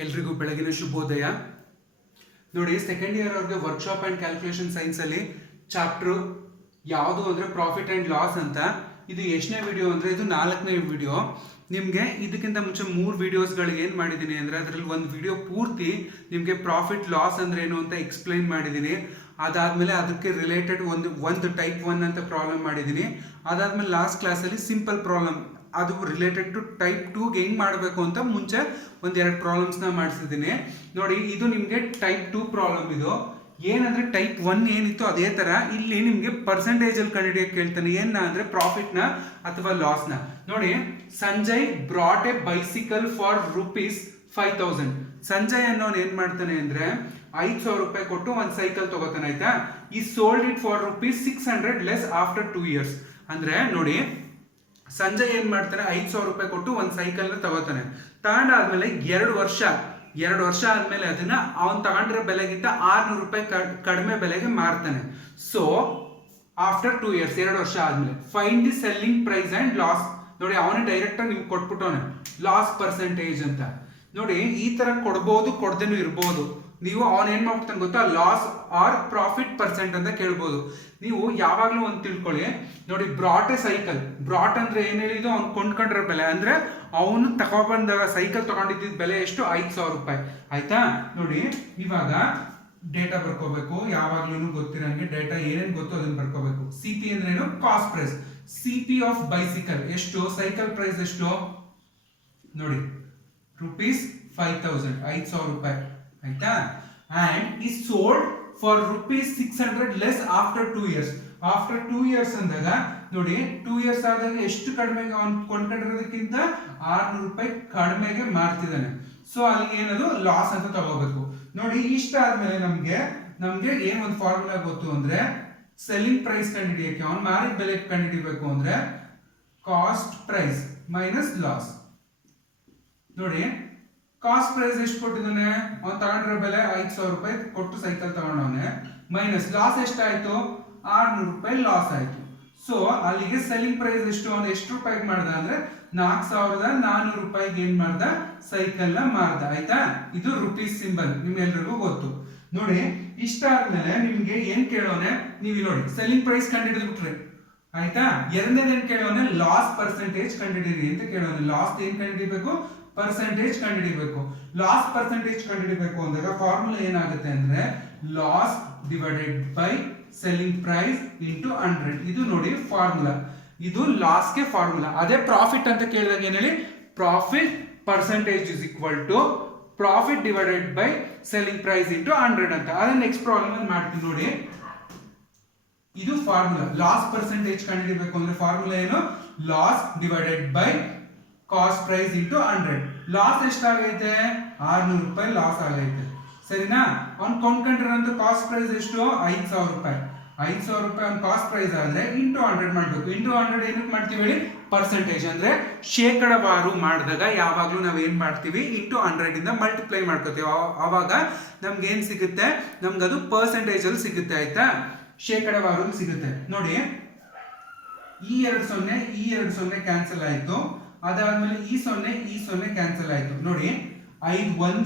ಎಲ್ರಿಗೂ ಬೆಳಗಿನ ಶುಭೋದಯ. ನೋಡಿ, ಸೆಕೆಂಡ್ ಇಯರ್ ಅವ್ರಿಗೆ ವರ್ಕ್ಶಾಪ್ ಆ್ಯಂಡ್ ಕ್ಯಾಲ್ಕುಲೇಷನ್ ಸೈನ್ಸಲ್ಲಿ ಚಾಪ್ಟ್ರು ಯಾವುದು ಅಂದರೆ ಪ್ರಾಫಿಟ್ ಆ್ಯಂಡ್ ಲಾಸ್ ಅಂತ. ಇದು ಎಷ್ಟನೇ ವಿಡಿಯೋ ಅಂದರೆ ಇದು 4ನೇ ವಿಡಿಯೋ. ನಿಮಗೆ ಇದಕ್ಕಿಂತ ಮುಂಚೆ 3 ವಿಡಿಯೋಸ್ಗಳಿಗೆ ಏನು ಮಾಡಿದ್ದೀನಿ ಅಂದರೆ ಅದರಲ್ಲಿ ಒಂದು ವಿಡಿಯೋ ಪೂರ್ತಿ ನಿಮಗೆ ಪ್ರಾಫಿಟ್ ಲಾಸ್ ಅಂದ್ರೆ ಏನು ಅಂತ ಎಕ್ಸ್ಪ್ಲೈನ್ ಮಾಡಿದ್ದೀನಿ. ಅದಾದಮೇಲೆ ಅದಕ್ಕೆ ರಿಲೇಟೆಡ್ ಒಂದು ಟೈಪ್ 1 ಅಂತ ಪ್ರಾಬ್ಲಮ್ ಮಾಡಿದ್ದೀನಿ. ಅದಾದಮೇಲೆ ಲಾಸ್ಟ್ ಕ್ಲಾಸಲ್ಲಿ ಸಿಂಪಲ್ ಪ್ರಾಬ್ಲಮ್ ಅದು ರಿಲೇಟೆಡ್ ಟು ಟೈಪ್ 2ಗೆ ಹೆಂಗೆ ಮಾಡಬೇಕು ಅಂತ ಮುಂಚೆ 1-2 ಪ್ರಾಬ್ಲಮ್ಸ್ನ ಮಾಡಿಸಿದ್ದೀನಿ. ನೋಡಿ, ಇದು ನಿಮಗೆ ಟೈಪ್ 2 ಪ್ರಾಬ್ಲಮ್. ಇದು ಏನಂದರೆ ಟೈಪ್ 1 ಏನಿತ್ತು ಅದೇ ಥರ ಇಲ್ಲಿ ನಿಮಗೆ ಪರ್ಸೆಂಟೇಜಲ್ಲಿ ಕಂಡುಹಿಡಿಯೋಕೆ ಕೇಳ್ತಾನೆ. ಏನ ಅಂದರೆ ಪ್ರಾಫಿಟ್ನ ಅಥವಾ ಲಾಸ್ನ. ನೋಡಿ, Sanjay brought a bicycle for ₹5,000. Sanjay ಅನ್ನೋನು ಏನು ಮಾಡ್ತಾನೆ ಅಂದರೆ 5,000 ರೂಪಾಯಿ ಕೊಟ್ಟು ಒಂದು ಸೈಕಲ್ ತಗೋತಾನೆ, ಆಯ್ತಾ. ಈ sold it for ₹600 less after 2 years. ಅಂದರೆ ನೋಡಿ, ಸಂಜಯ್ ಏನು ಮಾಡ್ತಾನೆ 5,000 ರೂಪಾಯಿ ಕೊಟ್ಟು ಒಂದು ಸೈಕಲ್ನ ತಗೋತಾನೆ. ತಗೊಂಡಾದ್ಮೇಲೆ 2 ವರ್ಷ ಆದಮೇಲೆ ಅದನ್ನ ಅವನು ತಗೊಂಡಿರೋ ಬೆಲೆಗಿಂತ 600 ರೂಪಾಯಿ ಕಡಿಮೆ ಬೆಲೆಗೆ ಮಾರ್ತಾನೆ. ಸೊ ಆಫ್ಟರ್ 2 years, 2 ವರ್ಷ ಆದಮೇಲೆ find the selling price and loss. ನೋಡಿ, ಅವನೇ ಡೈರೆಕ್ಟಾಗಿ ನಿಮ್ಗೆ ಕೊಟ್ಬಿಟ್ಟವನೆ ಲಾಸ್ ಪರ್ಸೆಂಟೇಜ್ ಅಂತ. ನೋಡಿ, ಈ ಥರ ಕೊಡ್ಬೋದು, ಕೊಡ್ದೇನೂ ಇರ್ಬೋದು. ನೀವು ಅವನು ಏನು ಮಾಡ್ತಾನೆ ಗೊತ್ತಾ, ಲಾಸ್ ಆರ್ ಪ್ರಾಫಿಟ್ ಪರ್ಸೆಂಟ್ ಅಂತ ಕೇಳ್ಬೋದು. ನೀವು ಯಾವಾಗಲೂ ಒಂದು ತಿಳ್ಕೊಳ್ಳಿ. ನೋಡಿ, ಬ್ರಾಟ್ ಎ ಸೈಕಲ್. ಬ್ರಾಟ್ ಅಂದರೆ ಏನು ಹೇಳಿದ್ದು, ಅವ್ನು ಕೊಂಡ್ಕೊಂಡಿರೋ ಬೆಲೆ ಅಂದರೆ ಅವನು ತಗೊಬಂದಾಗ ಸೈಕಲ್ ತಗೊಂಡಿದ್ದ ಬೆಲೆ ಎಷ್ಟು, 5,000 ರೂಪಾಯಿ, ಆಯ್ತಾ. ನೋಡಿ, ಇವಾಗ ಡೇಟಾ ಬರ್ಕೋಬೇಕು. ಯಾವಾಗ್ಲೂ ಗೊತ್ತಿರಂಗೆ ಡೇಟಾ ಏನೇನು ಗೊತ್ತು ಅದನ್ನ ಬರ್ಕೋಬೇಕು. ಸಿ ಪಿ ಅಂದ್ರೆ ಏನು, cost price. C P of bicycle ಎಷ್ಟು, ಸೈಕಲ್ ಪ್ರೈಸ್ ಎಷ್ಟು ನೋಡಿ, ₹5,000, 5,000 ರೂಪಾಯಿ, ಆಯ್ತಾ. ಅಂಡ್ ಈ sold for ₹600 less after 2 years. After 2 years ಅಂದಾಗ ನೋಡಿ, 2 years ಆದಾಗ ಎಷ್ಟು ಕಡಿಮೆಗೆ ಅವ್ನು ಕೊಂಡ್ಕೊಂಡಿರೋದಕ್ಕಿಂತ 600 ರೂಪಾಯಿ ಕಡಿಮೆಗೆ ಮಾರ್ತಿದ್ದಾನೆ. ಸೊ ಅಲ್ಲಿಗೆ ಏನದು ಲಾಸ್ ಅಂತ ತಗೋಬೇಕು. ನೋಡಿ, ಇಷ್ಟ ಆದ್ಮೇಲೆ ನಮ್ಗೆ ಏನ್ ಒಂದು ಫಾರ್ಮುಲಾ ಗೊತ್ತು ಅಂದ್ರೆ ಸೆಲ್ಲಿಂಗ್ ಪ್ರೈಸ್ ಕಂಡುಹಿಡಿಯಕ್ಕೆ, ಅವ್ನು ಮಾರಿದ ಬೆಲೆ ಕಂಡುಹಿಡಿಬೇಕು ಅಂದ್ರೆ ಕಾಸ್ಟ್ ಪ್ರೈಸ್ ಮೈನಸ್ ಲಾಸ್. ನೋಡಿ, ಕಾಸ್ಟ್ ಪ್ರೈಸ್ ಎಷ್ಟು ಕೊಟ್ಟಿದ್ದಾನೆ, ಅವ್ನು ತಗೊಂಡಿರೋ ಬೆಲೆ 5,000 ರೂಪಾಯಿ ಕೊಟ್ಟು ಸೈಕಲ್ ತಗೊಂಡವನೆ, ಮೈನಸ್ ಲಾಸ್ ಎಷ್ಟಾಯ್ತು, 600 ರೂಪಾಯಿ ಲಾಸ್ ಆಯ್ತು. ಸೊ ಅಲ್ಲಿಗೆ ಸೆಲ್ಲಿಂಗ್ ಪ್ರೈಸ್ ಎಷ್ಟು, ಅವ್ನು ಎಷ್ಟು ರೂಪಾಯಿಗೆ ಮಾಡ್ದ ಅಂದ್ರೆ 4,400 ರೂಪಾಯಿಗೆ ಏನ್ ಮಾಡ್ದ, ಸೈಕಲ್ ನ ಮಾರ್ದ, ಆಯ್ತಾ. ಇದು ರುಪೀಸ್ ಸಿಂಬಲ್ ನಿಮ್ಗೆಲ್ರಿಗೂ ಗೊತ್ತು. ನೋಡಿ, ಇಷ್ಟ ಆದ್ಮೇಲೆ ನಿಮ್ಗೆ ಏನ್ ಕೇಳೋನೆ, ನೀವು ನೋಡಿ ಸೆಲ್ಲಿಂಗ್ ಪ್ರೈಸ್ ಕಂಡುಹಿಡಿದು ಬಿಟ್ರಿ, ಆಯ್ತಾ. ಎರಡನೇದೇನ್ ಕೇಳೋನೆ, ಲಾಸ್ ಪರ್ಸೆಂಟೇಜ್ ಕಂಡುಹಿಡಿರಿ ಅಂತ ಕೇಳೋನೆ. ಲಾಸ್ ಏನ್ ಕಂಡುಹಿಡಿಬೇಕು, ಪರ್ಸೆಂಟೇಜ್ ಕಂಡುಹಿಡಿಬೇಕು. ಲಾಸ್ ಪರ್ಸೆಂಟೇಜ್ ಕಂಡುಹಿಡಿಬೇಕು ಅಂದಾಗ ಫಾರ್ಮುಲಾ ಏನಾಗುತ್ತೆ ಅಂದ್ರೆ loss divided by selling price into 100. ಇದು ನೋಡಿ ಫಾರ್ಮುಲಾ, ಇದು ಲಾಸ್ಗೆ ಫಾರ್ಮುಲಾ. ಅದೇ ಪ್ರಾಫಿಟ್ ಅಂತ ಕೇಳಿದಾಗ ಏನ್ ಹೇಳಿ, profit percentage is equal to profit divided by selling price into 100 ಅಂತ. ಅದನ್ನ ನೆಕ್ಸ್ಟ್ ಪ್ರಾಬ್ಲಮ್ ಅಲ್ಲಿ ಮಾಡ್ತೀನಿ. ನೋಡಿ, ಇದು ಫಾರ್ಮುಲಾ. ಲಾಸ್ ಪರ್ಸೆಂಟೇಜ್ ಕಂಡುಹಿಡಿಬೇಕು ಅಂದ್ರೆ ಫಾರ್ಮುಲಾ ಏನು, loss divided by cost price into 100. Loss ಎಷ್ಟಾಗೈತೆ, 600 ರೂಪಾಯಿ ಲಾಸ್ ಆಗೈತೆ, ಸರಿನಾ. ಅವ್ನು ಕೊಂಡ್ಕೊಂಡಿರೋಂಥ ಕಾಸ್ಟ್ ಪ್ರೈಸ್ ಎಷ್ಟು, 5,000 ರೂಪಾಯಿ. 5,000 ರೂಪಾಯಿ ಅವ್ನ ಕಾಸ್ಟ್ ಪ್ರೈಸ್ ಆದ್ರೆ ಇಂಟು 100 ಮಾಡ್ಬೇಕು. ಇಂಟು 100 ಏನಕ್ಕೆ ಮಾಡ್ತೀವಿ ಹೇಳಿ, ಪರ್ಸೆಂಟೇಜ್ ಅಂದ್ರೆ ಶೇಕಡವಾರು ಮಾಡಿದಾಗ ಯಾವಾಗ್ಲೂ ನಾವ್ ಏನ್ ಮಾಡ್ತೀವಿ, ಇಂಟು 100 ಇಂದ ಮಲ್ಟಿಪ್ಲೈ ಮಾಡ್ಕೋತೀವಿ. ಆವಾಗ ನಮ್ಗೆ ಏನ್ ಸಿಗುತ್ತೆ, ನಮ್ಗದು ಪರ್ಸೆಂಟೇಜ್ ಅಲ್ಲಿ ಸಿಗುತ್ತೆ, ಆಯ್ತಾ, ಶೇಕಡವಾರು ಸಿಗುತ್ತೆ. ನೋಡಿ, ಈ 2 0 ಕ್ಯಾನ್ಸಲ್ ಆಯ್ತು. ಅದಾದ್ಮೇಲೆ ಈ 0 ಕ್ಯಾನ್ಸಲ್ ಆಯ್ತು. ನೋಡಿ, 5 1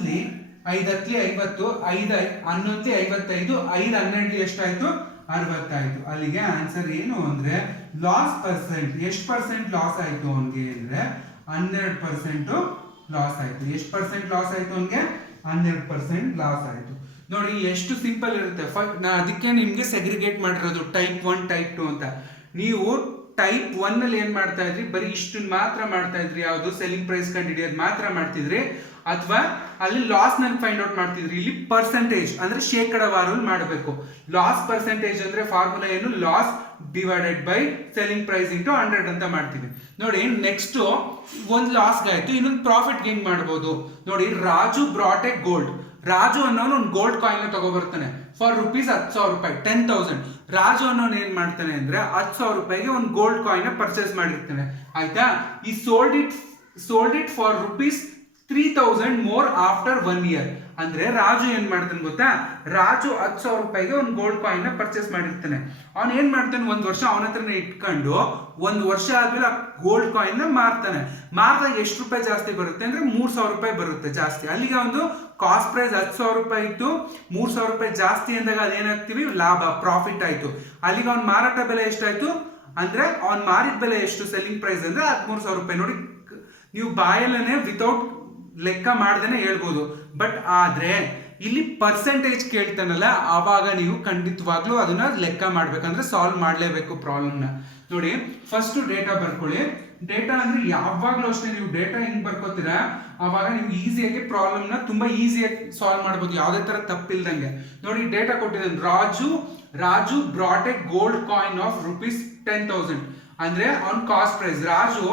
5 10 50, 5 11 55, 5 12 ಎಷ್ಟಾಯ್ತು, 60 ಆಯ್ತು. ಅಲ್ಲಿಗೆ ಆನ್ಸರ್ ಏನು ಅಂದ್ರೆ ಲಾಸ್ ಪರ್ಸೆಂಟ್. ಎಷ್ಟು ಪರ್ಸೆಂಟ್ ಲಾಸ್ ಆಯ್ತು ಅವನಿಗೆ ಅಂದ್ರೆ 12% ಲಾಸ್ ಆಯ್ತು. ಎಷ್ಟು ಪರ್ಸೆಂಟ್ ಲಾಸ್ ಆಯ್ತು ಅವನಿಗೆ, 12% ಲಾಸ್ ಆಯ್ತು. ನೋಡಿ, ಎಷ್ಟು ಸಿಂಪಲ್ ಇರುತ್ತೆ. ನಾ ಅದಕ್ಕೆ ನಿಮ್ಗೆ ಸೆಗ್ರಿಗೇಟ್ ಮಾಡಿರೋದು ಟೈಪ್ 1 ಟೈಪ್ 2 ಅಂತ. ನೀವು ಟೈಪ್ 1 ಅಲ್ಲಿ ಏನ್ ಮಾಡ್ತಾ ಇದ್ರಿ, ಬರೀ ಇಷ್ಟನ್ನ ಮಾತ್ರ ಮಾಡ್ತಾ ಇದ್ರಿ, ಯಾವುದು ಸೆಲ್ಲಿಂಗ್ ಪ್ರೈಸ್ ಕಂಡುಹಿಡಿಯೋದು ಮಾತ್ರ ಮಾಡ್ತಿದ್ರಿ, ಅಥವಾ ಅಲ್ಲಿ ಲಾಸ್ ನಲ್ಲಿ ಫೈಂಡ್ ಔಟ್ ಮಾಡ್ತಿದ್ರಿ. ಇಲ್ಲಿ ಪರ್ಸೆಂಟೇಜ್ ಅಂದ್ರೆ ಶೇಕಡವಾರು ಮಾಡಬೇಕು. ಲಾಸ್ ಪರ್ಸೆಂಟೇಜ್ ಅಂದ್ರೆ ಫಾರ್ಮುಲಾ ಏನು, loss divided by selling price into 100 ಅಂತ ಮಾಡ್ತೀವಿ. ನೋಡಿ, ನೆಕ್ಸ್ಟ್ ಒಂದು ಲಾಸ್ಗೆ ಆಯ್ತು, ಇನ್ನೊಂದು ಪ್ರಾಫಿಟ್ ಹೆಂಗ್ ಮಾಡ್ಬೋದು. ನೋಡಿ, Raju brought a gold. Raju ಅನ್ನೋನು ಒಂದು ಗೋಲ್ಡ್ ಕಾಯಿನ್ ತಗೋಬರ್ತಾನೆ ಫಾರ್ ₹10,000 ರೂಪಾಯಿ, 10,000. ರಾಜು ಅನ್ನೋನು ಏನ್ ಮಾಡ್ತಾನೆ ಅಂದ್ರೆ 10,000 ರೂಪಾಯಿಗೆ ಒಂದು ಗೋಲ್ಡ್ ಕಾಯಿನ್ ಪರ್ಚೇಸ್ ಮಾಡಿರ್ತಾನೆ, ಆಯ್ತಾ. ಈ sold it for ₹3,000 more after 1 year. ಅಂದ್ರೆ ರಾಜು ಏನ್ ಮಾಡ್ತಾನೆ ಗೊತ್ತಾ, ರಾಜು 10,000 ರೂಪಾಯಿಗೆ ಒಂದು ಗೋಲ್ಡ್ ಕಾಯಿನ್ ನ ಪರ್ಚೇಸ್ ಮಾಡಿರ್ತಾನೆ. ಅವನ್ ಏನ್ ಮಾಡ್ತಾನೆ, ಒಂದ್ ವರ್ಷ ಅವನ ಹತ್ರನೇ ಇಟ್ಕೊಂಡು ಒಂದ್ ವರ್ಷ ಆದ್ಮೇಲೆ ಆ ಗೋಲ್ಡ್ ಕಾಯಿನ್ ನ ಮಾರ್ತಾನೆ. ಮಾರ್ದಾಗ ಎಷ್ಟು ರೂಪಾಯಿ ಜಾಸ್ತಿ ಬರುತ್ತೆ ಅಂದ್ರೆ 3,000 ರೂಪಾಯಿ ಬರುತ್ತೆ ಜಾಸ್ತಿ. ಅಲ್ಲಿಗೆ ಒಂದು ಕಾಸ್ಟ್ ಪ್ರೈಸ್ 10,000 ರೂಪಾಯಿ ಇತ್ತು, 3,000 ರೂಪಾಯಿ ಜಾಸ್ತಿ ಅಂದಾಗ ಅದೇನಾಗ್ತೀವಿ, ಲಾಭ, ಪ್ರಾಫಿಟ್ ಆಯ್ತು. ಅಲ್ಲಿಗೆ ಅವ್ನ ಮಾರಾಟ ಬೆಲೆ ಎಷ್ಟಾಯ್ತು ಅಂದ್ರೆ ಅವ್ನ್ ಮಾರಿದ ಬೆಲೆ ಎಷ್ಟು, ಸೆಲ್ಲಿಂಗ್ ಪ್ರೈಸ್ ಅಂದ್ರೆ 13,000 ರೂಪಾಯಿ. ನೋಡಿ, ನೀವು ಬಾಯಲ್ಲೇ ವಿತೌಟ್ ಲೆಕ್ಕ ಮಾಡ್ದೇನೆ ಹೇಳ್ಬೋದು. ಬಟ್ ಆದ್ರೆ ಇಲ್ಲಿ ಪರ್ಸೆಂಟೇಜ್ ಕೇಳ್ತಾನಲ್ಲ, ಆವಾಗ ನೀವು ಖಂಡಿತವಾಗ್ಲೂ ಅದನ್ನ ಲೆಕ್ಕ ಮಾಡ್ಬೇಕಂದ್ರೆ ಸಾಲ್ವ್ ಮಾಡ್ಲೇಬೇಕು ಪ್ರಾಬ್ಲಮ್ನ. ನೋಡಿ, ಫಸ್ಟ್ ಡೇಟಾ ಬರ್ಕೊಳ್ಳಿ. ಡೇಟಾ ಅಂದ್ರೆ ಯಾವಾಗ್ಲೂ ಅಷ್ಟೇ, ನೀವು ಡೇಟಾ ಹೆಂಗ್ ಬರ್ಕೋತೀರಾ ಆವಾಗ ನೀವು ಈಸಿಯಾಗಿ ಪ್ರಾಬ್ಲಮ್ನ ತುಂಬಾ ಈಸಿಯಾಗಿ ಸಾಲ್ವ್ ಮಾಡ್ಬೋದು, ಯಾವುದೇ ತರ ತಪ್ಪಿಲ್ದಂಗೆ. ನೋಡಿ, ಡೇಟಾ ಕೊಟ್ಟಿದ್ದಾನೆ, Raju brought a gold coin of ₹10,000 ಅಂದ್ರೆ ಆನ್ ಕಾಸ್ಟ್ ಪ್ರೈಸ್. ರಾಜು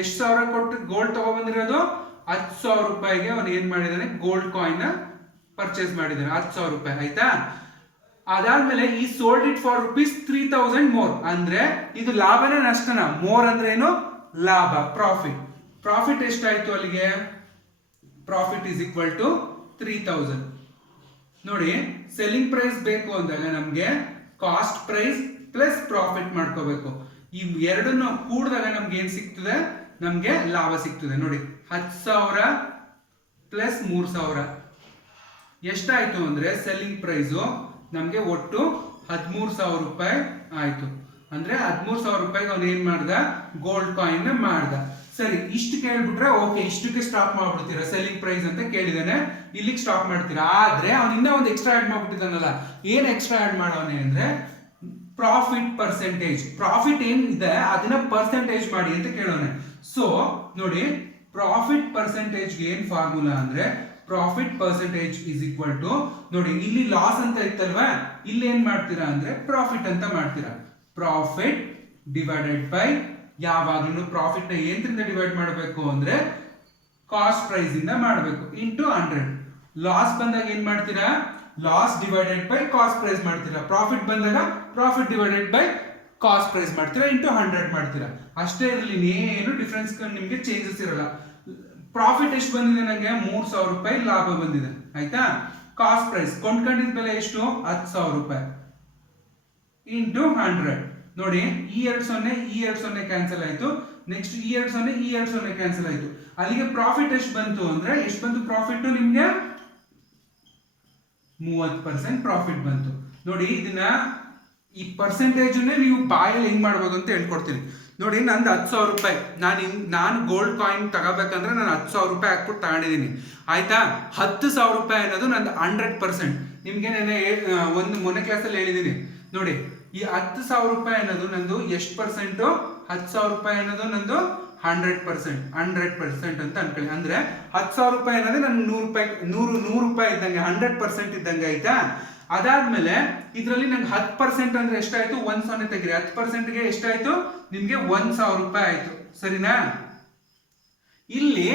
ಎಷ್ಟು ಸಾವಿರ ಕೊಟ್ಟು ಗೋಲ್ಡ್ ತಗೊಬಂದಿರೋದು, 10,000 ರೂಪಾಯಿಗೆ ಅವನು ಏನ್ ಮಾಡಿದಾನೆ, ಗೋಲ್ಡ್ ಕಾಯಿನ್ ನ ಪರ್ಚೇಸ್ ಮಾಡಿದಾನೆ, 10,000 ರೂಪಾಯಿ ಆಯ್ತಾ. ಅದಾದ್ಮೇಲೆ ಈ ಸೋಲ್ಡ್ ಇಟ್ ಫಾರ್ ₹3,000 ಮೋರ್. ಅಂದ್ರೆ ಇದು ಲಾಭನೇ ನಷ್ಟನ? ಮೋರ್ ಅಂದ್ರೆ ಏನು, ಲಾಭ, ಪ್ರಾಫಿಟ್ ಎಷ್ಟಾಯ್ತು ಅಲ್ಲಿಗೆ, ಪ್ರಾಫಿಟ್ ಇಸ್ ಈಕ್ವಲ್ ಟು 3,000. ನೋಡಿ, ಸೆಲ್ಲಿಂಗ್ ಪ್ರೈಸ್ ಬೇಕು ಅಂದಾಗ ನಮ್ಗೆ ಕಾಸ್ಟ್ ಪ್ರೈಸ್ ಪ್ಲಸ್ ಪ್ರಾಫಿಟ್ ಮಾಡ್ಕೋಬೇಕು. ಈ ಎರಡನ್ನು ಕೂಡಿದಾಗ ನಮ್ಗೆ ಏನ್ ಸಿಗ್ತದೆ, ನಮ್ಗೆ ಲಾಭ ಸಿಗ್ತದೆ. ನೋಡಿ, 10,000 ಪ್ಲಸ್ 3,000 ಎಷ್ಟಾಯ್ತು ಅಂದ್ರೆ ಸೆಲ್ಲಿಂಗ್ ಪ್ರೈಸು ನಮ್ಗೆ ಒಟ್ಟು 13,000 ರೂಪಾಯಿ ಆಯ್ತು. ಅಂದ್ರೆ 13,000 ರೂಪಾಯಿಗೆ ಅವ್ನು ಏನ್ ಮಾಡ್ದ, ಗೋಲ್ಡ್ ಕಾಯಿನ್ ಮಾಡ್ದ. ಸರಿ, ಇಷ್ಟು ಕೇಳ್ಬಿಟ್ರೆ ಓಕೆ, ಇಷ್ಟಕ್ಕೆ ಸ್ಟಾಪ್ ಮಾಡ್ಬಿಡ್ತೀರಾ. ಸೆಲ್ಲಿಂಗ್ ಪ್ರೈಸ್ ಅಂತ ಕೇಳಿದಾನೆ, ಇಲ್ಲಿಗೆ ಸ್ಟಾಪ್ ಮಾಡ್ತೀರಾ. ಆದ್ರೆ ಅವ್ನು ಇನ್ನೂ ಒಂದು ಎಕ್ಸ್ಟ್ರಾ ಆಡ್ ಮಾಡ್ಬಿಟ್ಟಿದ್ದಾನಲ್ಲ, ಏನ್ ಎಕ್ಸ್ಟ್ರಾ ಆಡ್ ಮಾಡೋನೆ ಅಂದ್ರೆ ಪ್ರಾಫಿಟ್ ಪರ್ಸೆಂಟೇಜ್. ಪ್ರಾಫಿಟ್ ಏನ್ ಇದೆ ಅದನ್ನ ಪರ್ಸೆಂಟೇಜ್ ಮಾಡಿ ಅಂತ ಕೇಳೋಣ. ಸೊ ನೋಡಿ, ಪ್ರಾಫಿಟ್ ಪರ್ಸೆಂಟೇಜ್ ಏನ್ ಫಾರ್ಮುಲಾ ಅಂದ್ರೆ profit percentage is equal to, ನೋಡಿ ಇಲ್ಲಿ ಲಾಸ್ ಅಂತ ಇತ್ತಲ್ವಾ, ಇಲ್ಲಿ ಏನ್ ಮಾಡ್ತೀರಾ ಅಂದ್ರೆ ಪ್ರಾಫಿಟ್ ಅಂತ ಮಾಡ್ತೀರಾ. ಪ್ರಾಫಿಟ್ ಡಿವೈಡೆಡ್ ಬೈ, ಯಾವಾಗಲೂ ಪ್ರಾಫಿಟ್ ನ ಏನ್ರಿಂದ ಡಿವೈಡ್ ಮಾಡಬೇಕು ಅಂದ್ರೆ ಕಾಸ್ಟ್ ಪ್ರೈಸ್ ಇಂದ ಮಾಡಬೇಕು, ಇಂಟು 100. ಲಾಸ್ ಬಂದಾಗ ಏನ್ ಮಾಡ್ತೀರಾ, loss divided by cost price ಮಾಡ್ತೀರಾ. ಪ್ರಾಫಿಟ್ ಬಂದಾಗ profit divided by cost price ಮಾಡ್ತೀರಾ, ಇಂಟು 100 ಮಾಡ್ತೀರಾ. ಅಷ್ಟೇ ಇರಲಿ, ಏನು ಡಿಫ್ರೆನ್ಸ್ ನಿಮ್ಗೆ ಚೇಂಜಸ್ ಇರಲ್ಲ. ಪ್ರಾಫಿಟ್ ಎಷ್ಟು ಬಂದಿದೆ, ನಂಗೆ 3,000 ರೂಪಾಯಿ ಲಾಭ ಬಂದಿದೆ ಆಯ್ತಾ. ಕಾಸ್ಟ್ ಪ್ರೈಸ್ ಕೊಂಡ್ಕೊಂಡಿದ್ದ ಬೆಲೆ ಎಷ್ಟು, 10,000 ರೂಪಾಯಿ, ಇಂಟು 100. ನೋಡಿ, ಈ 2 ಕ್ಯಾನ್ಸಲ್ ಆಯ್ತು. ನೆಕ್ಸ್ಟ್ ಈ 2 ಕ್ಯಾನ್ಸಲ್ ಆಯ್ತು. ಅಲ್ಲಿಗೆ ಪ್ರಾಫಿಟ್ ಎಷ್ಟು ಬಂತು ಅಂದ್ರೆ, ಎಷ್ಟು ಬಂತು ಪ್ರಾಫಿಟ್ ನಿಮ್ಗೆ, 30% ಪ್ರಾಫಿಟ್ ಬಂತು. ನೋಡಿ, ಇದನ್ನ ಈ ಪರ್ಸೆಂಟೇಜ್ ನೀವು ಬಾಯಲ್ಲಿ ಹೆಂಗ್ ಮಾಡ್ಬೋದು ಅಂತ ಹೇಳ್ಕೊಡ್ತೀನಿ. ನೋಡಿ, ನಂದು 10,000 ರೂಪಾಯಿ, ನಾನು ಗೋಲ್ಡ್ ಕಾಯಿನ್ ತಗೋಬೇಕಂದ್ರೆ ನಾನು 10,000 ರೂಪಾಯಿ ಹಾಕ್ಬಿಟ್ಟು ತಗೊಂಡಿದ್ದೀನಿ ಆಯ್ತಾ. 10,000 ರೂಪಾಯಿ ಅನ್ನೋದು ನಂದು 100%. ನಿಮ್ಗೆ ನಾನು ಒಂದು ಮೊನ್ನೆ ಕ್ಲಾಸಲ್ಲಿ ಹೇಳಿದ್ದೀನಿ. ನೋಡಿ, ಈ 10,000 ರೂಪಾಯಿ ಅನ್ನೋದು ನಂದು ಎಷ್ಟು ಪರ್ಸೆಂಟು, 10,000 ರೂಪಾಯಿ ಅನ್ನೋದು ನಂದು 100% ಅಂತ ಅನ್ಕೊಳ್ಳಿ. ಅಂದ್ರೆ 10,000 ರೂಪಾಯಿ ಅನ್ನೋದು ನನ್ಗೆ 100 ರೂಪಾಯಿ ಇದ್ದಂಗೆ, 100% ಇದ್ದಂಗೆ ಆಯ್ತಾ. ಅದಾದ್ಮೇಲೆ ಇದರಲ್ಲಿ ನಂಗೆ 10% ಅಂದ್ರೆ ಎಷ್ಟಾಯ್ತು, 1,000 ತೆಗಿರಿ. 10%ಗೆ ಎಷ್ಟಾಯ್ತು ನಿಮ್ಗೆ 1,000 ರೂಪಾಯಿ ಆಯ್ತು, ಸರಿನಾ. ಇಲ್ಲಿ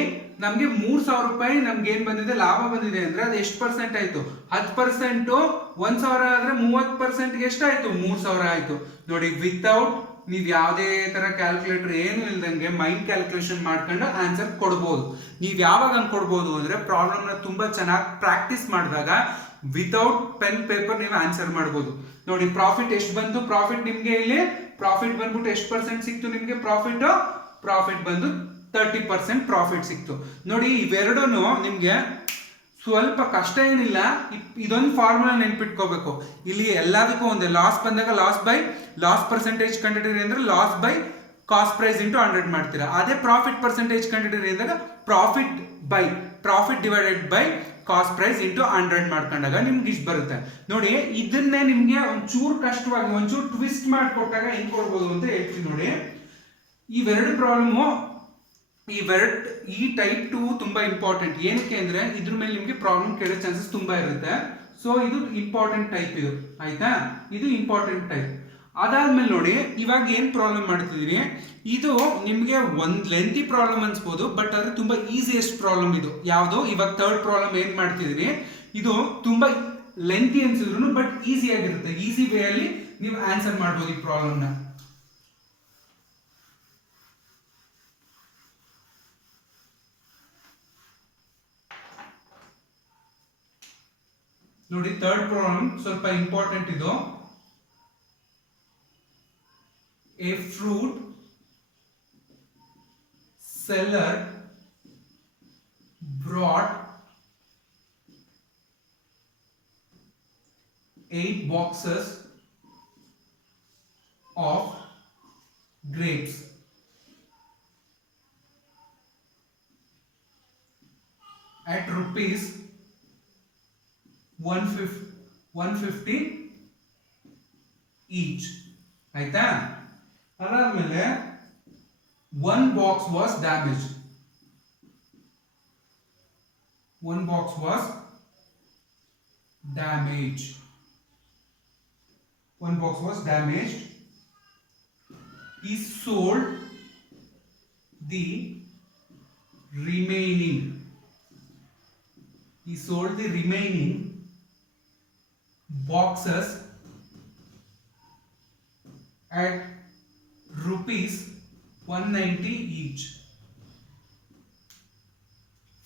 ನಮ್ಗೆ 3,000 ರೂಪಾಯಿ ನಮ್ಗೆ ಏನ್ ಬಂದಿದೆ, ಲಾಭ ಬಂದಿದೆ ಅಂದ್ರೆ ಅದು ಎಷ್ಟು ಪರ್ಸೆಂಟ್ ಆಯ್ತು, 10%. 1,000 ಆದ್ರೆ 30%ಗೆ ಎಷ್ಟಾಯ್ತು, 3,000 ಆಯ್ತು. ನೋಡಿ, ವಿತೌಟ್ ನೀವು ಯಾವುದೇ ತರ ಕ್ಯಾಲ್ಕುಲೇಟರ್ ಏನು ಇಲ್ದಂಗೆ ಮೈಂಡ್ ಕ್ಯಾಲ್ಕುಲೇಷನ್ ಮಾಡ್ಕೊಂಡು ಆನ್ಸರ್ ಕೊಡ್ಬೋದು. ನೀವು ಯಾವಾಗ ಅನ್ಕೊಡ್ಬೋದು ಅಂದ್ರೆ ಪ್ರಾಬ್ಲಮ್ನ ತುಂಬಾ ಚೆನ್ನಾಗಿ ಪ್ರಾಕ್ಟೀಸ್ ಮಾಡಿದಾಗ ವಿತೌಟ್ ಪೆನ್ ಪೇಪರ್ ನೀವು ಆನ್ಸರ್ ಮಾಡ್ಬೋದು. ನೋಡಿ, ಪ್ರಾಫಿಟ್ ಎಷ್ಟು ಬಂತು, ಪ್ರಾಫಿಟ್ ನಿಮ್ಗೆ ಇಲ್ಲಿ ಪ್ರಾಫಿಟ್ ಬಂದ್ಬಿಟ್ಟು ಎಷ್ಟು ಪರ್ಸೆಂಟ್ ಸಿಕ್ತು ನಿಮ್ಗೆ, ಪ್ರಾಫಿಟ್ ಬಂದು 30% ಪ್ರಾಫಿಟ್ ಸಿಕ್ತು. ನೋಡಿ, ಇವೆರಡೂ ನಿಮ್ಗೆ ಸ್ವಲ್ಪ ಕಷ್ಟ ಏನಿಲ್ಲ. ಇದೊಂದು ಫಾರ್ಮುಲಾ ನೆನ್ಪಿಟ್ಕೋಬೇಕು. ಇಲ್ಲಿ ಎಲ್ಲದಕ್ಕೂ ಒಂದೇ, ಲಾಸ್ ಬಂದಾಗ ಲಾಸ್ ಪರ್ಸೆಂಟೇಜ್ ಕಂಡಿಡಿರಿ ಅಂದ್ರೆ loss by cost price into 100 ಮಾಡ್ತೀರಾ. ಅದೇ ಪ್ರಾಫಿಟ್ ಪರ್ಸೆಂಟೇಜ್ ಕಂಡಿಡಿರಿ ಅಂದಾಗ profit divided by cost price into 100 ಮಾಡ್ಕೊಂಡಾಗ ನಿಮ್ಗೆ ಇಷ್ಟು ಬರುತ್ತೆ. ನೋಡಿ, ಇದನ್ನೇ ನಿಮ್ಗೆ ಒಂಚೂರು ಕಷ್ಟವಾಗಿ ಒಂಚೂರು ಟ್ವಿಸ್ಟ್ ಮಾಡಿಕೊಟ್ಟಾಗ ಹೆಂಗ್ ಕೊಡ್ಬೋದು ಅಂತ ಹೇಳ್ತೀನಿ. ನೋಡಿ, ಇವೆರಡು ಪ್ರಾಬ್ಲಮು, ಈ ಟೈಪ್ 2 ತುಂಬಾ ಇಂಪಾರ್ಟೆಂಟ್. ಏನಕ್ಕೆ ಅಂದ್ರೆ ಇದ್ರ ಮೇಲೆ ನಿಮ್ಗೆ ಪ್ರಾಬ್ಲಮ್ ಕೇಳೋ ಚಾನ್ಸಸ್ ತುಂಬಾ ಇರುತ್ತೆ. ಸೊ ಇದು ಇಂಪಾರ್ಟೆಂಟ್ ಟೈಪ್, ಇದು ಆಯ್ತಾ, ಇದು ಇಂಪಾರ್ಟೆಂಟ್ ಟೈಪ್. ಅದಾದ್ಮೇಲೆ ನೋಡಿ, ಇವಾಗ ಏನ್ ಪ್ರಾಬ್ಲಮ್ ಮಾಡ್ತಿದೀನಿ, ಇದು ನಿಮ್ಗೆ ಒಂದ್ ಲೆಂತಿ ಪ್ರಾಬ್ಲಮ್ ಅನ್ಸ್ಬೋದು, ಬಟ್ ಆದ್ರೆ ತುಂಬಾ ಈಸಿಯೆಸ್ಟ್ ಪ್ರಾಬ್ಲಮ್ ಇದು. ಯಾವುದು, ಇವಾಗ ಥರ್ಡ್ ಪ್ರಾಬ್ಲಮ್ ಏನ್ ಮಾಡ್ತಿದೀನಿ, ಇದು ತುಂಬಾ ಲೆಂತಿ ಅನ್ಸಿದ್ರು ಬಟ್ ಈಸಿ ಆಗಿರುತ್ತೆ. ಈಸಿ ವೇ ಅಲ್ಲಿ ನೀವು ಆನ್ಸರ್ ಮಾಡ್ಬೋದು ಈ ಪ್ರಾಬ್ಲಮ್ನ. ನೋಡಿ ಥರ್ಡ್ ಪ್ರಾಬ್ಲಮ್ ಸ್ವಲ್ಪ ಇಂಪಾರ್ಟೆಂಟ್ ಇದು. A fruit seller brought 8 boxes of grapes at rupees 150 each. ಆಯ್ತಾ? ಅದಾದ್ಮೇಲೆ one box was damaged. One box was damaged. One box was damaged. He sold the remaining. He sold the remaining boxes at rupees 190 each.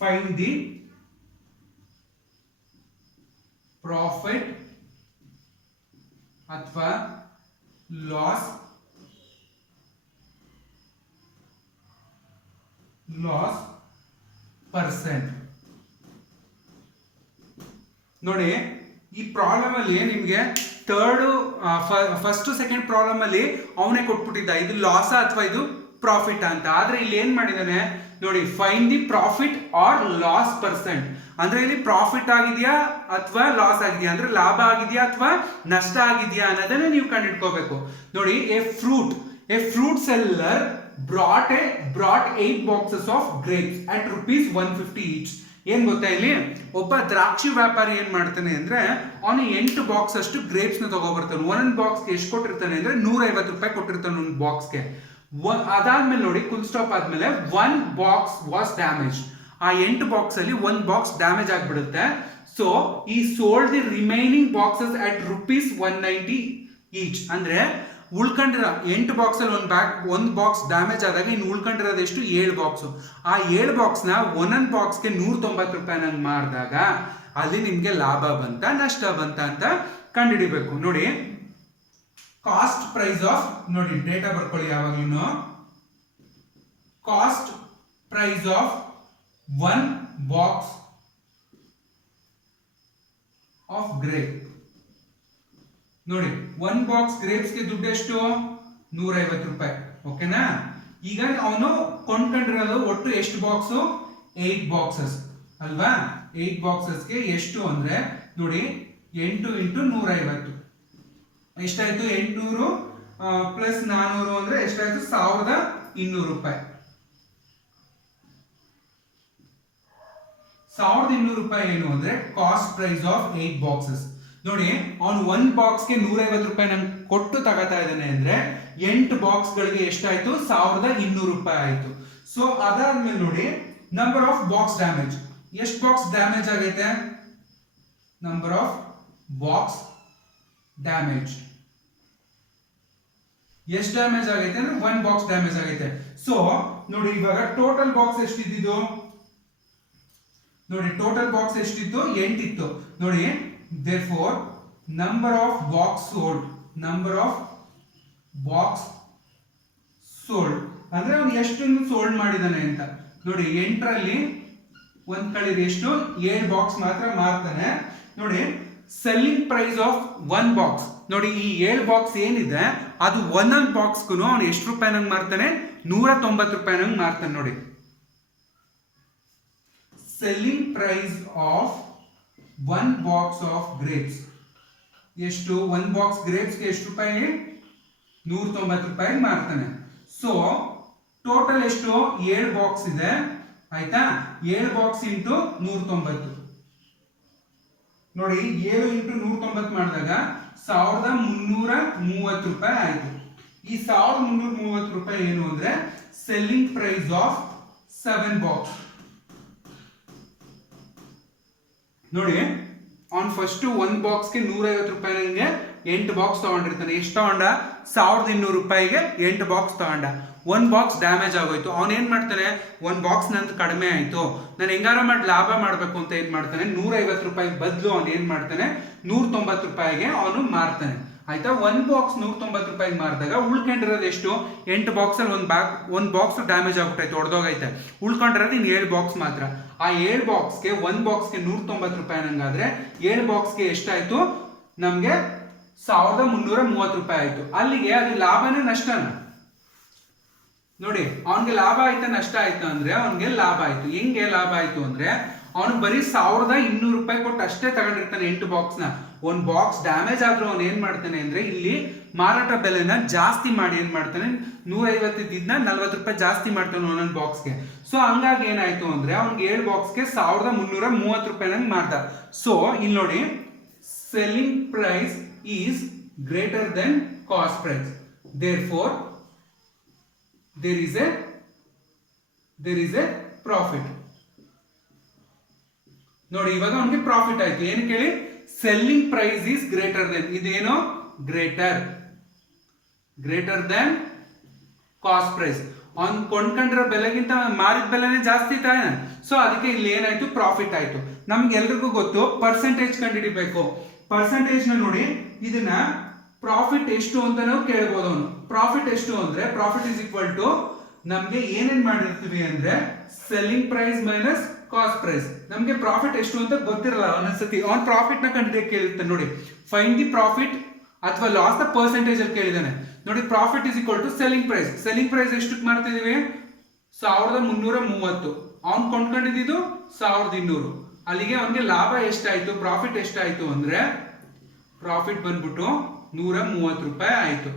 Find the profit ಅಥವಾ loss percent. ನೋಡಿ ಈ problem ಅಲ್ಲಿ ನಿಮಗೆ first second problem ಅಲ್ಲಿ ಅವನೇ ಕೊಟ್ಬಿಟ್ಟಿದ್ದ ಇದು loss ಅಥವಾ ಇದು ಪ್ರಾಫಿಟ್ ಅಂತ. ಆದ್ರೆ ಇಲ್ಲಿ ಏನ್ ಮಾಡಿದಾನೆ ನೋಡಿ, find the profit or loss percent. ಅಂದ್ರೆ ಇಲ್ಲಿ ಪ್ರಾಫಿಟ್ ಆಗಿದೆಯಾ ಅಥವಾ ಲಾಸ್ ಆಗಿದೆಯಾ, ಅಂದ್ರೆ ಲಾಭ ಆಗಿದೆಯಾ ಅಥವಾ ನಷ್ಟ ಆಗಿದೆಯಾ ಅನ್ನೋದನ್ನ ನೀವು ಕಂಡುಹಿಡ್ಕೋಬೇಕು. ನೋಡಿ, a fruit seller brought 8 boxes of grapes at rupees 150 each. ಏನ್ ಗೊತ್ತಾ, ಇಲ್ಲಿ ಒಬ್ಬ ದ್ರಾಕ್ಷಿ ವ್ಯಾಪಾರಿ ಏನ್ ಮಾಡ್ತಾನೆ ಅಂದ್ರೆ ಅವನು 8 ಬಾಕ್ಸ್ ಅಷ್ಟು ಗ್ರೇಪ್ಸ್ ನ ತಗೋಬರ್ತಾನೆ. ಒಂದೊಂದು ಬಾಕ್ಸ್ಗೆ ಎಷ್ಟು ಕೊಟ್ಟಿರ್ತಾನೆ ಅಂದ್ರೆ 150 ರೂಪಾಯಿ ಕೊಟ್ಟಿರ್ತಾನೆ ಒಂದು ಬಾಕ್ಸ್ಗೆ. ಅದಾದ್ಮೇಲೆ ನೋಡಿ, ಫುಲ್ ಸ್ಟಾಪ್ ಆದ್ಮೇಲೆ 1 box was damaged. ಆ 8 ಬಾಕ್ಸ್ ಅಲ್ಲಿ 1 ಬಾಕ್ಸ್ ಡ್ಯಾಮೇಜ್ ಆಗ್ಬಿಡುತ್ತೆ. ಸೊ ಈ sold the remaining boxes at rupees 190 each. ಅಂದ್ರೆ ಉಳ್ಕೊಂಡಿರೋ 8 ಬಾಕ್ಸ್ ಅಲ್ಲಿ ಒಂದು ಬಾಕ್ಸ್ ಡ್ಯಾಮೇಜ್ ಆದಾಗ ಇನ್ನು ಉಳ್ಕೊಂಡಿರೋದು ಎಷ್ಟು, 7 ಬಾಕ್ಸ್. ಆ 7 ಬಾಕ್ಸ್ ನ ಒಂದೊಂದು ಬಾಕ್ಸ್ಗೆ 190 ರೂಪಾಯಿ ನಂಗೆ ಮಾರಿದಾಗ ಅಲ್ಲಿ ನಿಮ್ಗೆ ಲಾಭ ಬಂತ ನಷ್ಟ ಬಂತ ಅಂತ ಕಂಡುಹಿಡಿಬೇಕು. ನೋಡಿ, ಕಾಸ್ಟ್ ಪ್ರೈಸ್ ಆಫ್, ನೋಡಿ ಡೇಟಾ ಬರ್ಕೊಳ್ಳಿ ಯಾವಾಗ್ಲೂ. Cost price of 1 box of grape. ನೋಡಿ, 1 ಬಾಕ್ಸ್ ಗ್ರೇಪ್ಸ್ ಗೆ ದುಡ್ಡು ಎಷ್ಟು, 150 ರೂಪಾಯಿ. ಓಕೆನಾ? ಈಗ ಅವನು ಕೊಂಡ್ಕೊಂಡಿರೋದು ಒಟ್ಟು ಎಷ್ಟು ಬಾಕ್ಸ್, 8 ಬಾಕ್ಸಸ್ ಅಲ್ವಾ? 8 ಬಾಕ್ಸಸ್ಗೆ ಎಷ್ಟು ಅಂದ್ರೆ ನೋಡಿ, 8 × 150 ಎಷ್ಟಾಯ್ತು, 800 ಪ್ಲಸ್ 400 ಅಂದ್ರೆ ಎಷ್ಟಾಯ್ತು, 1200 ರೂಪಾಯಿ. 1200 ರೂಪಾಯಿ ಏನು ಅಂದ್ರೆ ಕಾಸ್ಟ್ ಪ್ರೈಸ್ ಆಫ್ 8 ಬಾಕ್ಸಸ್. ನೋಡಿ, ಅವನು 1 ಬಾಕ್ಸ್ಗೆ 150 ರೂಪಾಯಿ ನಂಗೆ ಕೊಟ್ಟು ತಗೋತಾ ಇದ್ದಾನೆ ಅಂದ್ರೆ 8 ಬಾಕ್ಸ್ ಗಳಿಗೆ ಎಷ್ಟಾಯ್ತು, 1200 ರೂಪಾಯಿ ಆಯ್ತು. ಸೊ ಅದಾದ್ಮೇಲೆ ನೋಡಿ, ನಂಬರ್ ಆಫ್ ಬಾಕ್ಸ್ ಡ್ಯಾಮೇಜ್. ಎಷ್ಟು ಬಾಕ್ಸ್ ಡ್ಯಾಮೇಜ್ ಆಗೈತೆ, ನಂಬರ್ ಆಫ್ ಬಾಕ್ಸ್ ಡ್ಯಾಮೇಜ್ ಎಷ್ಟು ಡ್ಯಾಮೇಜ್ ಆಗೈತೆ ಅಂದ್ರೆ 1 ಬಾಕ್ಸ್ ಡ್ಯಾಮೇಜ್ ಆಗೈತೆ. ಸೊ ನೋಡಿ, ಇವಾಗ ಟೋಟಲ್ ಬಾಕ್ಸ್ ಎಷ್ಟಿದ್ದು, ನೋಡಿ ಟೋಟಲ್ ಬಾಕ್ಸ್ ಎಷ್ಟಿತ್ತು, 8 ಇತ್ತು. ನೋಡಿ, therefore number of box sold ಅಂದ್ರೆ ಅವನು ಎಷ್ಟನ್ನು ಸೋಲ್ಡ್ ಮಾಡಿದಾನೆ ಅಂತ ನೋಡಿ. 8ರಲ್ಲಿ ಒಂದ್ ಕಡೆ ಎಷ್ಟು, 7 ಬಾಕ್ಸ್ ಮಾತ್ರ ಮಾರ್ತಾನೆ. ನೋಡಿ, ಸೆಲ್ಲಿಂಗ್ ಪ್ರೈಸ್ ಆಫ್ 1 ಬಾಕ್ಸ್. ನೋಡಿ, ಈ 7 ಬಾಕ್ಸ್ ಏನಿದೆ ಅದು ಒಂದೊಂದು ಬಾಕ್ಸ್ಗೂ ಅವನು ಎಷ್ಟು ರೂಪಾಯಿ ನಂಗೆ ಮಾರ್ತಾನೆ, 190 ರೂಪಾಯಿ ನಂಗೆ ಮಾರ್ತಾನೆ. ನೋಡಿ, selling price of 1 box of grapes ಎಷ್ಟು, 1 ಬಾಕ್ಸ್ ಗ್ರೇಪ್ಸ್ಗೆ ಎಷ್ಟು ರೂಪಾಯಿ, 190 ರೂಪಾಯಿ ಮಾರ್ತಾನೆ. ಸೊ ಟೋಟಲ್ ಎಷ್ಟು, 7 ಬಾಕ್ಸ್ ಇದೆ ಆಯ್ತಾ. 7 ಬಾಕ್ಸ್ ಇಂಟು 190. ನೋಡಿ, 7 × 190 ಮಾಡಿದಾಗ 1330 ರೂಪಾಯಿ ಆಯ್ತು. ಈ 1330 ರೂಪಾಯಿ ಏನು ಅಂದ್ರೆ ಸೆಲ್ಲಿಂಗ್ ಪ್ರೈಸ್ ಆಫ್ 7 ಬಾಕ್ಸ್. ನೋಡಿ, ಅವ್ನು ಫಸ್ಟ್ 1 ಬಾಕ್ಸ್ಗೆ 150 ರೂಪಾಯಿ ನಂಗೆ 8 ಬಾಕ್ಸ್ ತಗೊಂಡಿರ್ತಾನೆ. ಎಷ್ಟು ತಗೊಂಡ, 1200 ರೂಪಾಯಿಗೆ 8 ಬಾಕ್ಸ್ ತಗೊಂಡ. 1 ಬಾಕ್ಸ್ ಡ್ಯಾಮೇಜ್ ಆಗೋಯ್ತು. ಅವನೇನ್ ಮಾಡ್ತಾನೆ, 1 ಬಾಕ್ಸ್ ನಂದು ಕಡಿಮೆ ಆಯ್ತು, ನಾನು ಹೆಂಗಾರ ಮಾಡಿ ಲಾಭ ಮಾಡಬೇಕು ಅಂತ ಏನ್ ಮಾಡ್ತಾನೆ, 150 ರೂಪಾಯಿ ಬದಲು ಅವನು ಏನ್ ಮಾಡ್ತಾನೆ 190 ರೂಪಾಯಿಗೆ ಅವನು ಮಾರ್ತಾನೆ. ಆಯ್ತಾ, 1 ಬಾಕ್ಸ್ 190 ರೂಪಾಯಿಗೆ ಮಾರಿದಾಗ ಉಳ್ಕೊಂಡಿರೋದು ಎಷ್ಟು, 8 ಬಾಕ್ಸ್ ಅಲ್ಲಿ ಒಂದು ಬಾಕ್ಸ್ ಡ್ಯಾಮೇಜ್ ಆಗ್ಬಿಟ್ಟೈತೆ, ಹೊಡೆದೋಗೈತೆ. ಉಳ್ಕೊಂಡಿರೋದು ಇನ್ನು 7 ಬಾಕ್ಸ್ ಮಾತ್ರ. ಆ 7 ಬಾಕ್ಸ್ಗೆ 1 ಬಾಕ್ಸ್ಗೆ 190 ರೂಪಾಯಿ ನಂಗಾದ್ರೆ 7 ಬಾಕ್ಸ್ಗೆ ಎಷ್ಟಾಯ್ತು ನಮ್ಗೆ 1330 ರೂಪಾಯಿ ಆಯ್ತು. ಅಲ್ಲಿಗೆ ಅದು ಲಾಭನೇ ನಷ್ಟನ ನೋಡಿ. ಅವನಿಗೆ ಲಾಭ ಆಯ್ತಾ ನಷ್ಟ ಆಯ್ತು ಅಂದ್ರೆ ಅವನಿಗೆ ಲಾಭ ಆಯ್ತು. ಹೆಂಗೆ ಲಾಭ ಆಯ್ತು ಅಂದ್ರೆ ಅವನು ಬರೀ 1200 ರೂಪಾಯಿ ಕೊಟ್ಟು ಅಷ್ಟೇ ತಗೊಂಡಿರ್ತಾನೆ 8 ಬಾಕ್ಸ್ ನ. 1 ಬಾಕ್ಸ್ ಡ್ಯಾಮೇಜ್ ಆದ್ರೂ ಅವನು ಏನ್ ಮಾಡ್ತಾನೆ ಅಂದ್ರೆ ಇಲ್ಲಿ ಮಾರಾಟ ಬೆಲೆನ ಜಾಸ್ತಿ ಮಾಡಿ ಏನ್ ಮಾಡ್ತಾನೆ, 150 ಇದ್ದಿದ್ನ 40 ರೂಪಾಯಿ ಜಾಸ್ತಿ ಮಾಡ್ತಾನೆ ಒಂದೊಂದು ಬಾಕ್ಸ್ಗೆ. ಸೊ ಹಂಗಾಗಿ ಏನಾಯ್ತು ಅಂದ್ರೆ ಅವ್ನಿಗೆ 7 ಬಾಕ್ಸ್ಗೆ 1330 ರೂಪಾಯಿ ನಂಗೆ ಮಾರ್ದ. ಸೊ ಇಲ್ಲಿ ನೋಡಿ, selling price is greater than cost price, therefore there is a profit. ನೋಡಿ ಇವಾಗ ಅವನಿಗೆ ಪ್ರಾಫಿಟ್ ಆಯ್ತು. ಏನು ಕೇಳಿ, selling price is greater than, ಇದೇನು ಗ್ರೇಟರ್ ದೆನ್ ಕಾಸ್ಟ್ ಪ್ರೈಸ್. ಅವ್ನು ಕೊಂಡ್ಕೊಂಡಿರೋ ಬೆಲೆಗಿಂತ ಮಾರಿದ ಬೆಲೆನೇ ಜಾಸ್ತಿ ತಾನೆ. ಸೊ ಅದಕ್ಕೆ ಇಲ್ಲಿ ಏನಾಯ್ತು, ಪ್ರಾಫಿಟ್ ಆಯ್ತು. ನಮ್ಗೆ ಎಲ್ರಿಗೂ ಗೊತ್ತು ಪರ್ಸೆಂಟೇಜ್ ಕಂಡುಹಿಡಿಬೇಕು. ಪರ್ಸೆಂಟೇಜ್ ನ ನೋಡಿ, ಇದನ್ನ ಪ್ರಾಫಿಟ್ ಎಷ್ಟು ಅಂತ ನಾವು ಕೇಳ್ಬೋದು. ಅವನು ಪ್ರಾಫಿಟ್ ಎಷ್ಟು ಅಂದ್ರೆ ಪ್ರಾಫಿಟ್ ಇಸ್ ಈಕ್ವಲ್ ಟು ನಮ್ಗೆ ಏನೇನ್ ಮಾಡಿರ್ತೀವಿ ಅಂದ್ರೆ selling price minus cost price. ನಮ್ಗೆ ಪ್ರಾಫಿಟ್ ಎಷ್ಟು ಅಂತ ಗೊತ್ತಿರಲ್ಲ ಒಂದೊಂದ್ಸತಿ. ಅವ್ನ್ ಪ್ರಾಫಿಟ್ ನ ಕಂಡುಹಿಡಿಯಕ್ಕೆ ಕೇಳಿರ್ತಾನೆ ನೋಡಿ, ಫೈಂಡ್ ದಿ ಪ್ರಾಫಿಟ್ ಅಥವಾ ಲಾಸ್ ದ ಪರ್ಸೆಂಟೇಜ್ ಅಲ್ಲಿ ಕೇಳಿದಾನೆ ನೋಡಿ. Profit is equal to selling price. Selling price ಎಷ್ಟಕ್ಕೆ ಮಾಡ್ತಿದೀವಿ, 1330. ಅವ್ನ್ ಕೊಂಡ್ಕೊಂಡಿದ್ದು 1200. ಅಲ್ಲಿಗೆ ಅವನಿಗೆ ಲಾಭ ಎಷ್ಟಾಯ್ತು, ಪ್ರಾಫಿಟ್ ಎಷ್ಟಾಯ್ತು ಅಂದ್ರೆ ಪ್ರಾಫಿಟ್ ಬಂದ್ಬಿಟ್ಟು 130 ರೂಪಾಯಿ ಆಯ್ತು.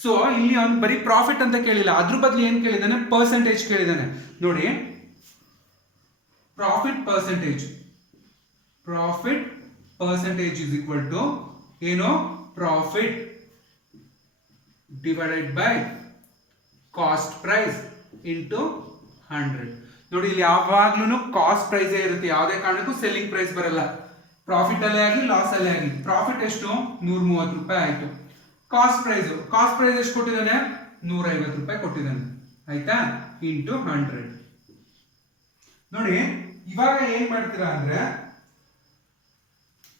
ಸೊ ಇಲ್ಲಿ ಅವನು ಬರೀ ಪ್ರಾಫಿಟ್ ಅಂತ ಕೇಳಿಲ್ಲ, ಅದ್ರ ಬದಲು ಏನ್ ಕೇಳಿದಾನೆ, ಪರ್ಸೆಂಟೇಜ್ ಕೇಳಿದಾನೆ ನೋಡಿ. Profit percentage is equal to ಏನು, profit divided by cost price into 100. ನೋಡಿ ಇಲ್ಲಿ ಯಾವಾಗ್ಲೂ ಕಾಸ್ಟ್ ಪ್ರೈಸ್ ಇರುತ್ತೆ, ಯಾವುದೇ ಕಾರಣಕ್ಕೂ ಸೆಲ್ಲಿಂಗ್ ಪ್ರೈಸ್ ಬರಲ್ಲ. ಪ್ರಾಫಿಟ್ ಅಲ್ಲೇ ಆಗಲಿ ಲಾಸ್ ಅಲ್ಲೇ ಆಗಲಿ. ಪ್ರಾಫಿಟ್ ಎಷ್ಟು, 130 ರೂಪಾಯಿ ಆಯ್ತು. ಕಾಸ್ಟ್ ಪ್ರೈಸ್ ಎಷ್ಟು ಕೊಟ್ಟಿದ್ದಾನೆ, 150 ರೂಪಾಯಿ ಕೊಟ್ಟಿದ್ದಾನೆ. ಆಯ್ತಾ, ಇಂಟು 100. ನೋಡಿ ಇವಾಗ ಏನ್ ಮಾಡ್ತೀರಾ ಅಂದ್ರೆ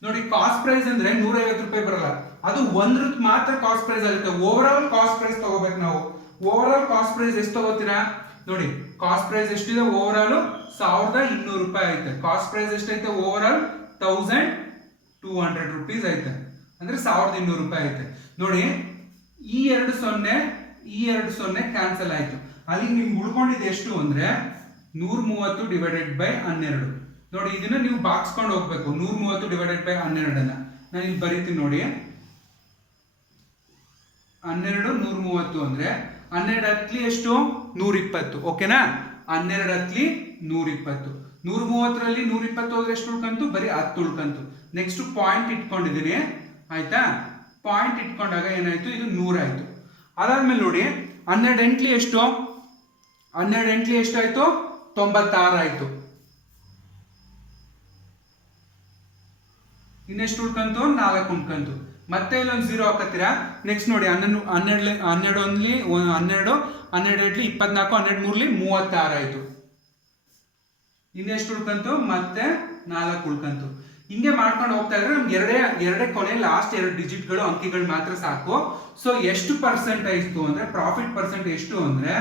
ನೋಡಿ, ಕಾಸ್ಟ್ ಪ್ರೈಸ್ ಅಂದ್ರೆ 150 ರೂಪಾಯಿ ಬರಲ್ಲ, ಅದು ಒಂದ್ರದ್ದು ಮಾತ್ರ ಕಾಸ್ಟ್ ಪ್ರೈಸ್ ಆಗುತ್ತೆ. ಓವರ್ ಆಲ್ ಕಾಸ್ಟ್ ಪ್ರೈಸ್ ತಗೋಬೇಕು ನಾವು. ಓವರ್ ಆಲ್ ಕಾಸ್ಟ್ ಪ್ರೈಸ್ ಎಷ್ಟು ತಗೋತೀರಾ ನೋಡಿ, ಕಾಸ್ಟ್ ಪ್ರೈಸ್ ಎಷ್ಟಿದೆ ಓವರ್ ಆಲ್ 1200 ರೂಪಾಯಿ ಐತೆ. ಕಾಸ್ಟ್ ಪ್ರೈಸ್ ಎಷ್ಟೈತೆ ಓವರ್ ಆಲ್ 1200 ರೂಪೀಸ್ ಐತೆ, ಅಂದ್ರೆ 1200 ರೂಪಾಯಿ ಐತೆ. ನೋಡಿ ಈ 2 ಕ್ಯಾನ್ಸಲ್ ಆಯ್ತು. ಅಲ್ಲಿಗೆ ನಿಮ್ಗೆ ಉಳ್ಕೊಂಡಿದ್ದು ಎಷ್ಟು ಅಂದ್ರೆ 130 ಡಿವೈಡೆಡ್ ಬೈ 12. ನೋಡಿ ಇದನ್ನ ನೀವು ಬಾಕ್ಸ್ಕೊಂಡು ಹೋಗ್ಬೇಕು. 130 ಡಿವೈಡೆಡ್ ಬೈ 12 ನಾನು ಇಲ್ಲಿ ಬರೀತೀನಿ ನೋಡಿ. 12 130 ಅಂದ್ರೆ 12 ಹತ್ಲಿ ಎಷ್ಟು, 120. ಓಕೆನಾ, 12 ಹತ್ಲಿ 120. 130ರಲ್ಲಿ 120 ಹೋದ್ರೆ ಎಷ್ಟು ಉಳ್ಕಂತು, ಬರೀ 10 ಉಳ್ಕಂತು. ನೆಕ್ಸ್ಟ್ ಪಾಯಿಂಟ್ ಇಟ್ಕೊಂಡಿದ್ದೀನಿ. ಆಯ್ತಾ, ಪಾಯಿಂಟ್ ಇಟ್ಕೊಂಡಾಗ ಏನಾಯ್ತು, ಇದು 100 ಆಯ್ತು. ಅದಾದ್ಮೇಲೆ ನೋಡಿ 12 ಎಂಟ್ಲಿ ಎಷ್ಟು, 12 ಎಂಟ್ಲಿ ಎಷ್ಟಾಯ್ತು, 96 ಆಯ್ತು. ಇನ್ನೆಷ್ಟು ಉಳ್ಕಂತು, 4 ಉಳ್ಕಂತು. ಮತ್ತೆ ಇಲ್ಲೊಂದು 0 ಹಾಕತ್ತೀರಾ. ನೆಕ್ಸ್ಟ್ ನೋಡಿ 12 12 12 24, 12 3 36 ಆಯ್ತು. ಇನ್ನೆಷ್ಟು ಉಳ್ಕಂತು, ಮತ್ತೆ 4 ಉಳ್ಕಂತು. ಹಿಂಗೆ ಮಾಡ್ಕೊಂಡು ಹೋಗ್ತಾ ಇದ್ರೆ ನಮ್ಗೆ ಎರಡೇ ಕೊನೆ ಲಾಸ್ಟ್ 2 ಡಿಜಿಟ್ಗಳು ಅಂಕಿಗಳು ಮಾತ್ರ ಸಾಕು. ಸೊ ಎಷ್ಟು ಪರ್ಸೆಂಟ್ ಆಯ್ತು ಅಂದ್ರೆ ಪ್ರಾಫಿಟ್ ಪರ್ಸೆಂಟ್ ಎಷ್ಟು ಅಂದ್ರೆ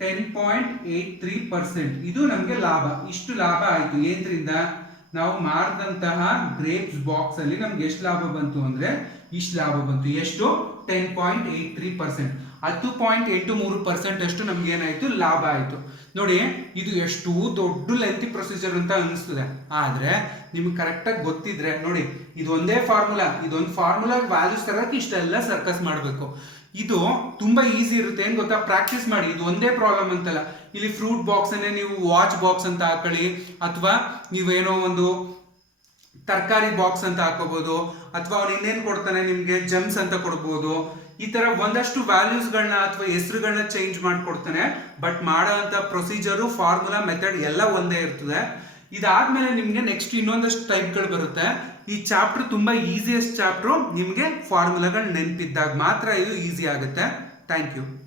10.83%. ಇದು ನಮ್ಗೆ ಲಾಭ. ಇಷ್ಟು ಲಾಭ ಆಯ್ತು. ಏನ್ರಿಂದ, ನಾವು ಮಾರಿದಂತಹ ಗ್ರೇಪ್ಸ್ ಬಾಕ್ಸ್ ಅಲ್ಲಿ ನಮ್ಗೆ ಎಷ್ಟು ಲಾಭ ಬಂತು ಅಂದ್ರೆ ಇಷ್ಟು ಲಾಭ ಬಂತು. ಎಷ್ಟು, 10.83%. 10.83% ಅಷ್ಟು ನಮ್ಗೆ ಏನಾಯ್ತು, ಲಾಭ ಆಯ್ತು. ನೋಡಿ ಇದು ಎಷ್ಟು ದೊಡ್ಡ ಲೆಂತಿ ಪ್ರೊಸೀಜರ್ ಅಂತ ಅನಿಸ್ತದೆ, ಆದ್ರೆ ನಿಮ್ಗೆ ಕರೆಕ್ಟಾಗಿ ಗೊತ್ತಿದ್ರೆ ನೋಡಿ, ಇದೊಂದೇ ಫಾರ್ಮುಲಾ, ಇದೊಂದು ಫಾರ್ಮುಲಾ ವ್ಯಾಲ್ಯೂಸ್ ತರಕ್ಕೆ ಇಷ್ಟೆಲ್ಲ ಸರ್ಕಸ್ ಮಾಡಬೇಕು. ಇದು ತುಂಬಾ ಈಸಿ ಇರುತ್ತೆ. ಏನ್ ಗೊತ್ತಾ, ಪ್ರಾಕ್ಟೀಸ್ ಮಾಡಿ. ಇದು ಒಂದೇ ಪ್ರಾಬ್ಲಮ್ ಅಂತಲ್ಲ. ಇಲ್ಲಿ ಫ್ರೂಟ್ ಬಾಕ್ಸ್ ಅನ್ನೇ ನೀವು ವಾಚ್ ಬಾಕ್ಸ್ ಅಂತ ಹಾಕೊಳ್ಳಿ, ಅಥವಾ ನೀವೇನೋ ಒಂದು ತರಕಾರಿ ಬಾಕ್ಸ್ ಅಂತ ಹಾಕೋಬಹುದು, ಅಥವಾ ಅವ್ನು ಇನ್ನೇನು ಕೊಡ್ತಾನೆ ನಿಮ್ಗೆ ಜೆಮ್ಸ್ ಅಂತ ಕೊಡ್ಬೋದು. ಈ ತರ ಒಂದಷ್ಟು ವ್ಯಾಲ್ಯೂಸ್ಗಳನ್ನ ಅಥವಾ ಹೆಸರುಗಳನ್ನ ಚೇಂಜ್ ಮಾಡ್ಕೊಡ್ತಾನೆ. ಬಟ್ ಮಾಡೋ ಅಂತ ಪ್ರೊಸೀಜರು, ಫಾರ್ಮುಲಾ, ಮೆಥಡ್ ಎಲ್ಲ ಒಂದೇ ಇರ್ತದೆ. ಇದಾದ್ಮೇಲೆ ನಿಮಗೆ ನೆಕ್ಸ್ಟ್ ಇನ್ನೊಂದಷ್ಟು ಟೈಪ್ಗಳು ಬರುತ್ತೆ. ಈ ಚಾಪ್ಟರ್ ತುಂಬಾ ಈಸಿಯೆಸ್ಟ್ ಚಾಪ್ಟರ್. ನಿಮಗೆ ಫಾರ್ಮುಲಾಗಳು ನೆನಪಿದ್ದಾಗ ಮಾತ್ರ ಇದು ಈಸಿ ಆಗುತ್ತೆ. Thank you.